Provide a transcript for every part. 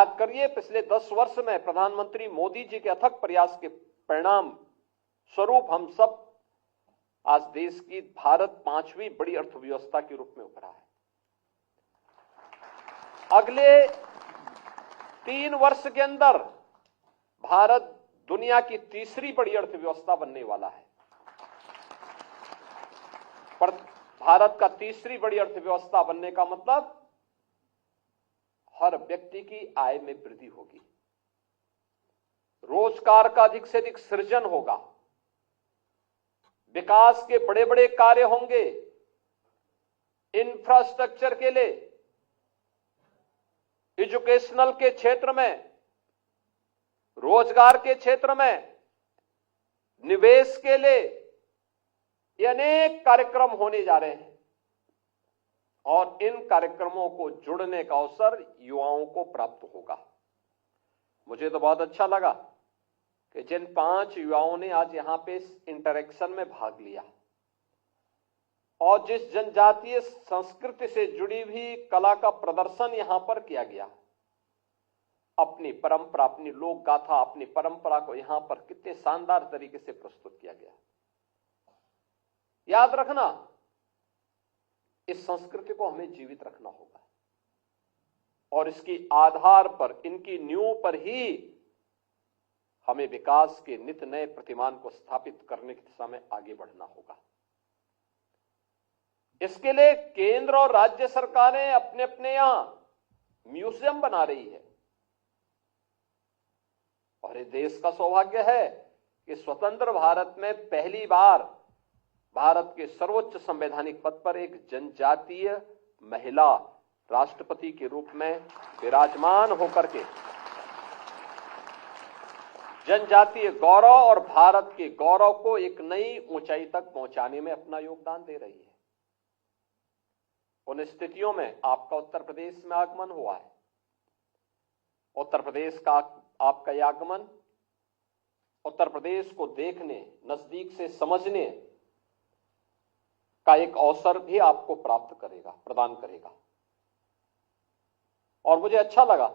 याद करिए, पिछले 10 वर्ष में प्रधानमंत्री मोदी जी के अथक प्रयास के परिणाम स्वरूप हम सब आज देश की भारत 5वीं बड़ी अर्थव्यवस्था के रूप में उभरा है। अगले 3 वर्ष के अंदर भारत दुनिया की तीसरी बड़ी अर्थव्यवस्था बनने वाला है। पर भारत का तीसरी बड़ी अर्थव्यवस्था बनने का मतलब हर व्यक्ति की आय में वृद्धि होगी, रोजगार का अधिक से अधिक सृजन होगा, विकास के बड़े बड़े कार्य होंगे, इंफ्रास्ट्रक्चर के लिए, एजुकेशनल के क्षेत्र में, रोजगार के क्षेत्र में, निवेश के लिए ये अनेक कार्यक्रम होने जा रहे हैं और इन कार्यक्रमों को जुड़ने का अवसर युवाओं को प्राप्त होगा। मुझे तो बहुत अच्छा लगा कि जिन 5 युवाओं ने आज यहां पे इस इंटरेक्शन में भाग लिया और जिस जनजातीय संस्कृति से जुड़ी हुई कला का प्रदर्शन यहां पर किया गया, अपनी परंपरा, अपनी लोक गाथा, अपनी परंपरा को यहां पर कितने शानदार तरीके से प्रस्तुत किया गया। याद रखना, इस संस्कृति को हमें जीवित रखना होगा और इसकी आधार पर, इनकी नींव पर ही हमें विकास के नित नए प्रतिमान को स्थापित करने की दिशा में आगे बढ़ना होगा। इसके लिए केंद्र और राज्य सरकारें अपने अपने यहां म्यूजियम बना रही है और ये देश का सौभाग्य है कि स्वतंत्र भारत में पहली बार भारत के सर्वोच्च संवैधानिक पद पर एक जनजातीय महिला राष्ट्रपति के रूप में विराजमान होकर के जनजातीय गौरव और भारत के गौरव को एक नई ऊंचाई तक पहुंचाने में अपना योगदान दे रही है। उन स्थितियों में आपका उत्तर प्रदेश में आगमन हुआ है। उत्तर प्रदेश का आपका यह आगमन उत्तर प्रदेश को देखने, नजदीक से समझने का एक अवसर भी आपको प्राप्त करेगा, प्रदान करेगा। और मुझे अच्छा लगा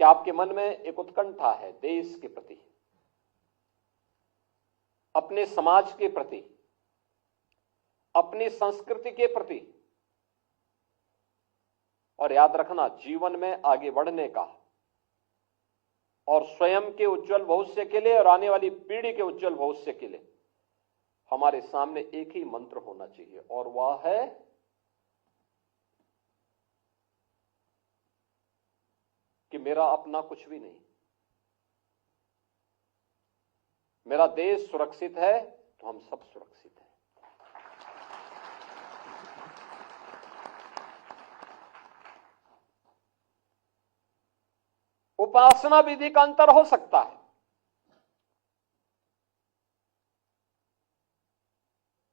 कि आपके मन में एक उत्कंठा है देश के प्रति, अपने समाज के प्रति, अपनी संस्कृति के प्रति। और याद रखना, जीवन में आगे बढ़ने का और स्वयं के उज्जवल भविष्य के लिए और आने वाली पीढ़ी के उज्जवल भविष्य के लिए हमारे सामने एक ही मंत्र होना चाहिए और वह है कि मेरा अपना कुछ भी नहीं, मेरा देश सुरक्षित है तो हम सब सुरक्षित हैं। उपासना विधि का अंतर हो सकता है,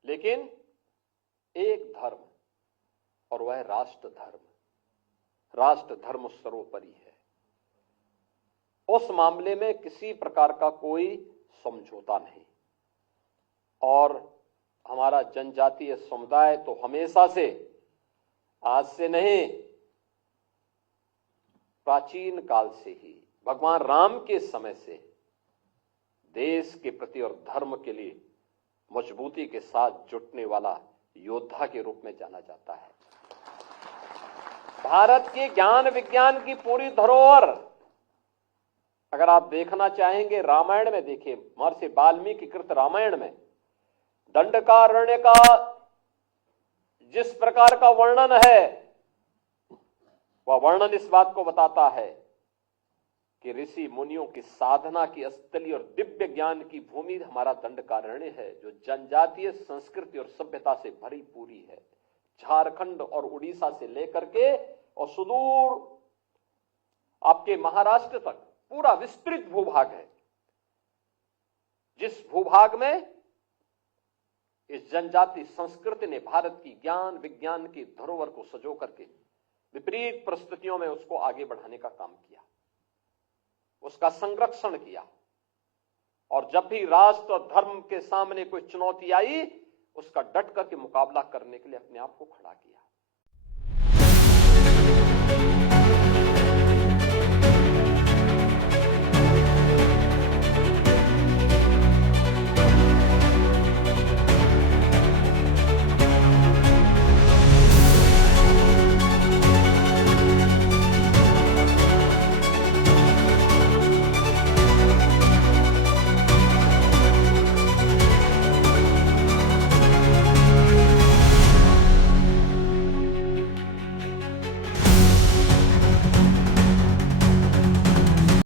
लेकिन एक धर्म और वह राष्ट्र धर्म। राष्ट्र धर्म सर्वोपरि है। उस मामले में किसी प्रकार का कोई समझौता नहीं। और हमारा जनजातीय समुदाय तो हमेशा से, आज से नहीं, प्राचीन काल से ही, भगवान राम के समय से देश के प्रति और धर्म के लिए मजबूती के साथ जुटने वाला योद्धा के रूप में जाना जाता है। भारत के ज्ञान विज्ञान की पूरी धरोहर अगर आप देखना चाहेंगे, रामायण में देखिए, महर्षि वाल्मीकि कृत रामायण में दंडकारण्य का जिस प्रकार का वर्णन है, वह वर्णन इस बात को बताता है कि ऋषि मुनियों की साधना की स्थली और दिव्य ज्ञान की भूमि हमारा दंडकारण्य है, जो जनजातीय संस्कृति और सभ्यता से भरी पूरी है। झारखंड और उड़ीसा से लेकर के और सुदूर आपके महाराष्ट्र तक पूरा विस्तृत भूभाग है, जिस भूभाग में इस जनजाति संस्कृति ने भारत की ज्ञान विज्ञान की धरोहर को सजो करके विपरीत परिस्थितियों में उसको आगे बढ़ाने का काम किया, उसका संरक्षण किया। और जब भी राष्ट्र और धर्म के सामने कोई चुनौती आई, उसका डट करके मुकाबला करने के लिए अपने आप को खड़ा किया।